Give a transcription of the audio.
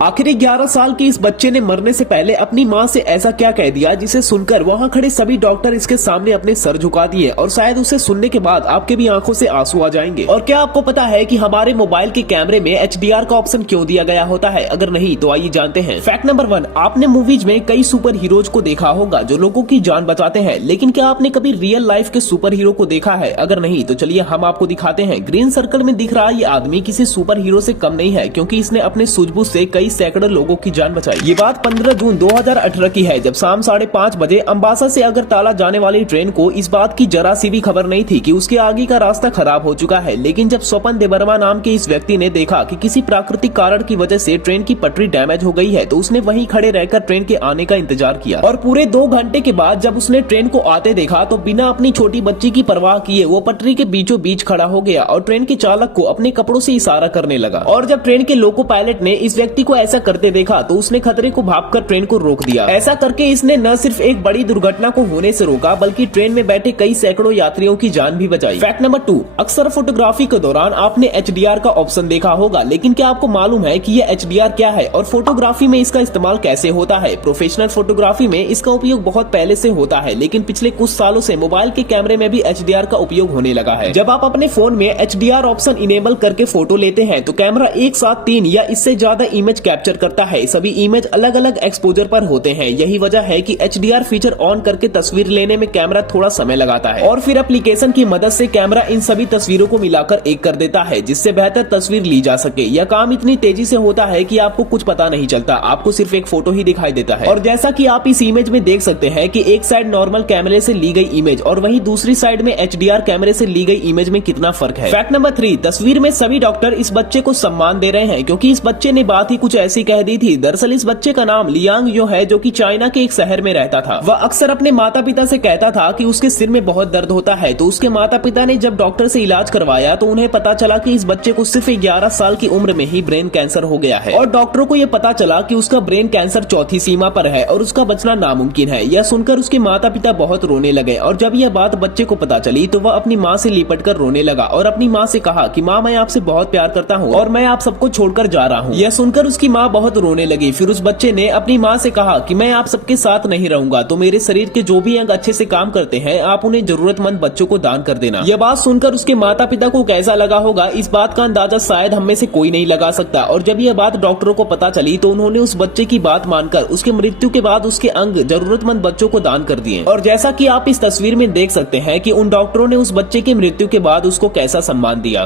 आखिर 11 साल के इस बच्चे ने मरने से पहले अपनी मां से ऐसा क्या कह दिया जिसे सुनकर वहां खड़े सभी डॉक्टर इसके सामने अपने सर झुका दिए और शायद उसे सुनने के बाद आपके भी आंखों से आंसू आ जाएंगे। और क्या आपको पता है कि हमारे मोबाइल के कैमरे में HDR का ऑप्शन क्यों दिया गया होता है? अगर नहीं तो आइए जानते हैं। फैक्ट नंबर 1, आपने मूवीज में कई सुपर हीरोज को देखा होगा जो लोगों की जान बचाते हैं, लेकिन क्या आपने कभी रियल लाइफ के सुपर हीरो को देखा है? अगर नहीं तो चलिए हम आपको दिखाते हैं। ग्रीन सर्कल में दिख रहा ये आदमी किसी सुपर हीरो से कम नहीं है, क्योंकि इसने अपने सूझबूझ से कई सैकड़ों लोगों की जान बचाई। ये बात 15 जून 2018 की है, जब शाम 5:30 बजे अम्बासा से अगरतला जाने वाली ट्रेन को इस बात की जरा सी भी खबर नहीं थी कि उसके आगे का रास्ता खराब हो चुका है। लेकिन जब स्वपन देवर्मा नाम के इस व्यक्ति ने देखा कि किसी प्राकृतिक कारण की वजह से ट्रेन की पटरी डैमेज हो गई है, तो उसने वहीं खड़े रहकर ट्रेन के आने का इंतजार किया। और पूरे 2 घंटे के बाद जब उसने ट्रेन को आते देखा तो बिना अपनी छोटी बच्ची की परवाह किए वो पटरी के बीचों बीच खड़ा हो गया और ट्रेन के चालक को अपने कपड़ों से इशारा करने लगा। और जब ट्रेन के लोको पायलट ने इस व्यक्ति को ऐसा करते देखा तो उसने खतरे को भांपकर ट्रेन को रोक दिया। ऐसा करके इसने न सिर्फ एक बड़ी दुर्घटना को होने से रोका, बल्कि ट्रेन में बैठे कई सैकड़ों यात्रियों की जान भी बचाई। फैक्ट नंबर 2, अक्सर फोटोग्राफी के दौरान आपने HDR का ऑप्शन देखा होगा, लेकिन क्या आपको मालूम है कि ये HDR क्या है और फोटोग्राफी में इसका इस्तेमाल कैसे होता है? प्रोफेशनल फोटोग्राफी में इसका उपयोग बहुत पहले से होता है, लेकिन पिछले कुछ सालों से मोबाइल के कैमरे में भी HDR का उपयोग होने लगा है। जब आप अपने फोन में HDR ऑप्शन इनेबल करके फोटो लेते हैं तो कैमरा एक साथ 3 या इससे ज्यादा इमेज कैप्चर करता है। सभी इमेज अलग अलग एक्सपोजर पर होते हैं। यही वजह है कि HDR फीचर ऑन करके तस्वीर लेने में कैमरा थोड़ा समय लगाता है और फिर एप्लीकेशन की मदद से कैमरा इन सभी तस्वीरों को मिलाकर एक कर देता है, जिससे बेहतर तस्वीर ली जा सके। यह काम इतनी तेजी से होता है कि आपको कुछ पता नहीं चलता, आपको सिर्फ एक फोटो ही दिखाई देता है। और जैसा कि आप इस इमेज में देख सकते हैं कि एक साइड नॉर्मल कैमरे से ली गई इमेज और वहीं दूसरी साइड में HDR कैमरे से ली गई इमेज में कितना फर्क है। फैक्ट नंबर 3, तस्वीर में सभी डॉक्टर इस बच्चे को सम्मान दे रहे हैं, क्योंकि इस बच्चे ने बात ही कुछ ऐसी कह दी थी। दरअसल इस बच्चे का नाम लियांग यो है, जो कि चाइना के एक शहर में रहता था। वह अक्सर अपने माता पिता से कहता था कि उसके सिर में बहुत दर्द होता है, तो उसके माता पिता ने जब डॉक्टर से इलाज करवाया तो उन्हें पता चला कि इस बच्चे को सिर्फ 11 साल की उम्र में ही ब्रेन कैंसर हो गया है। और डॉक्टरों को यह पता चला कि उसका ब्रेन कैंसर चौथी सीमा पर है और उसका बचना नामुमकिन है। यह सुनकर उसके माता पिता बहुत रोने लगे और जब यह बात बच्चे को पता चली तो वह अपनी माँ से लिपट कर रोने लगा और अपनी माँ से कहा कि माँ, मैं आपसे बहुत प्यार करता हूँ और मैं आप सबको छोड़कर जा रहा हूँ। यह सुनकर उसकी माँ बहुत रोने लगी। फिर उस बच्चे ने अपनी माँ से कहा कि मैं आप सबके साथ नहीं रहूंगा, तो मेरे शरीर के जो भी अंग अच्छे से काम करते हैं आप उन्हें जरूरतमंद बच्चों को दान कर देना। यह बात सुनकर उसके माता पिता को कैसा लगा होगा, इस बात का अंदाजा शायद हम में से कोई नहीं लगा सकता। और जब यह बात डॉक्टरों को पता चली तो उन्होंने उस बच्चे की बात मानकर उसके मृत्यु के बाद उसके अंग जरूरतमंद बच्चों को दान कर दिए। और जैसा कि आप इस तस्वीर में देख सकते हैं कि उन डॉक्टरों ने उस बच्चे की मृत्यु के बाद उसको कैसा सम्मान दिया।